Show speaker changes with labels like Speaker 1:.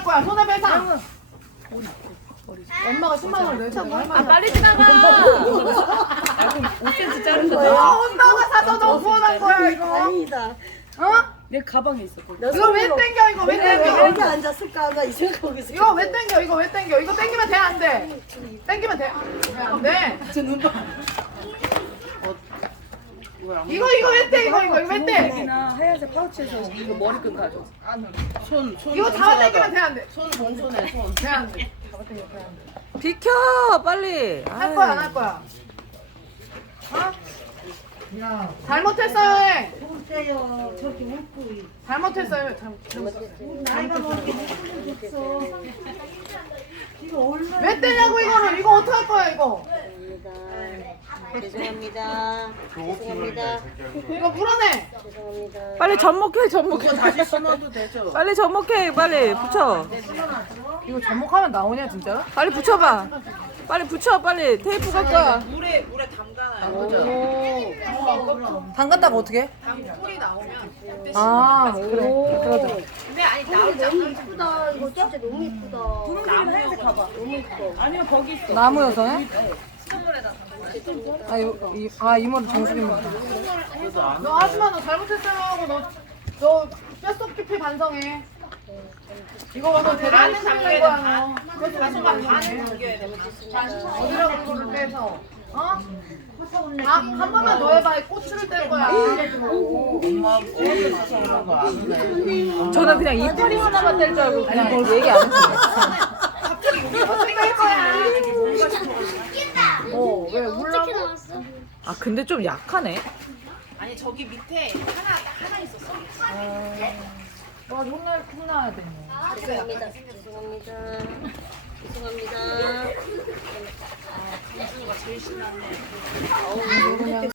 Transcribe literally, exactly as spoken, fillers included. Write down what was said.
Speaker 1: 거야? 손해배상. 엄마가 십만 원 내줘.
Speaker 2: 아 빨리 지나가. 아 그럼 오 센티미터 자른 거야.
Speaker 1: 이거 엄마가 사서 너 후원한 거야 이거.
Speaker 3: 아니다.
Speaker 1: 어?
Speaker 2: 내 가방에 있어. 거기.
Speaker 1: 이거 왜 땡겨 이거 왜 땡겨?
Speaker 3: 여기 앉았을까 하나 이 생각하고 있어.
Speaker 1: 이거 왜 땡겨? 이거 왜 땡겨? 이거 땡기면 돼 안 돼? 땡기면 돼. 안 돼. 이거 이거 왜 땡? 이거 이거 이거 왜 땡?
Speaker 2: 여기나 하얀색 파우치에서 이거 머리끈 가져.
Speaker 4: 손, 손.
Speaker 1: 이거 잡아 당기면 돼 안 돼?
Speaker 4: 손 본손에 손.
Speaker 1: 돼 안 돼? 잡아 당겨 돼 안 돼?
Speaker 5: 비켜 빨리.
Speaker 1: 할 거야 안 할 거야? 어? 잘못했어요 해.
Speaker 3: 보세요. 저기 웃고.
Speaker 1: 잘못했어요. 잘못- 잘못했어요.
Speaker 3: 나이가 먹게 웃고 줬어. 이거 얼마나.
Speaker 1: 왜 떼냐고 이거를 이거 어떡할 거야 이거?
Speaker 3: 죄송합니다. 죄송합니다.
Speaker 1: 이거 물어내.
Speaker 3: 죄송합니다.
Speaker 5: 빨리 접목해 접목해.
Speaker 4: 다시 심어도 되죠?
Speaker 5: 빨리 접목해 빨리 붙여.
Speaker 1: 이거 접목하면 나오냐 진짜로?
Speaker 5: 빨리 붙여봐. 빨리 붙여 빨리 테이프 갈 거야.
Speaker 4: 물에, 물에 담가놔요. 그죠?
Speaker 1: 오. 담갔다가 어떻게?
Speaker 4: 꿀이 나오면.
Speaker 1: 아 그래. 그러자.
Speaker 4: 근데 아니, 나오지 않아.
Speaker 3: 너무 이쁘다. 이거 진짜 너무 이쁘다.
Speaker 2: 분홍색이랑 하얀색 가방.
Speaker 3: 너무 이뻐.
Speaker 2: 아니면 거기 있어.
Speaker 1: 나무여서 해? 아, 요, 이, 아 이모는 정수기만. 너 하지마 너 잘못했어요 하고 너너 뼛속 깊이 반성해. 이거 봐서 대단히 참는 거야 너. 그래서 뼛속 반성해. 어디라고 이거를 빼서? 어? 아, 한 번만 더 해봐. 꼬추를 뗄 거야.
Speaker 4: 엄마 꼬리 있어서 그런 거 아니네.
Speaker 5: 저는 그냥 이파리 하나만 뗄 줄 알고 그냥 얘기 안 했어요.
Speaker 1: 어떻게 할 거야? 어, 왜 울라고?
Speaker 5: 아 근데 좀 약하네.
Speaker 4: 아니, 저기 밑에 하나, 하나 있었어.
Speaker 1: 너 혼나, 혼나야 돼.
Speaker 3: 죄송합니다. 죄송합니다. 죄송합니다.
Speaker 4: 공주가 제일 신났네.
Speaker 1: 그냥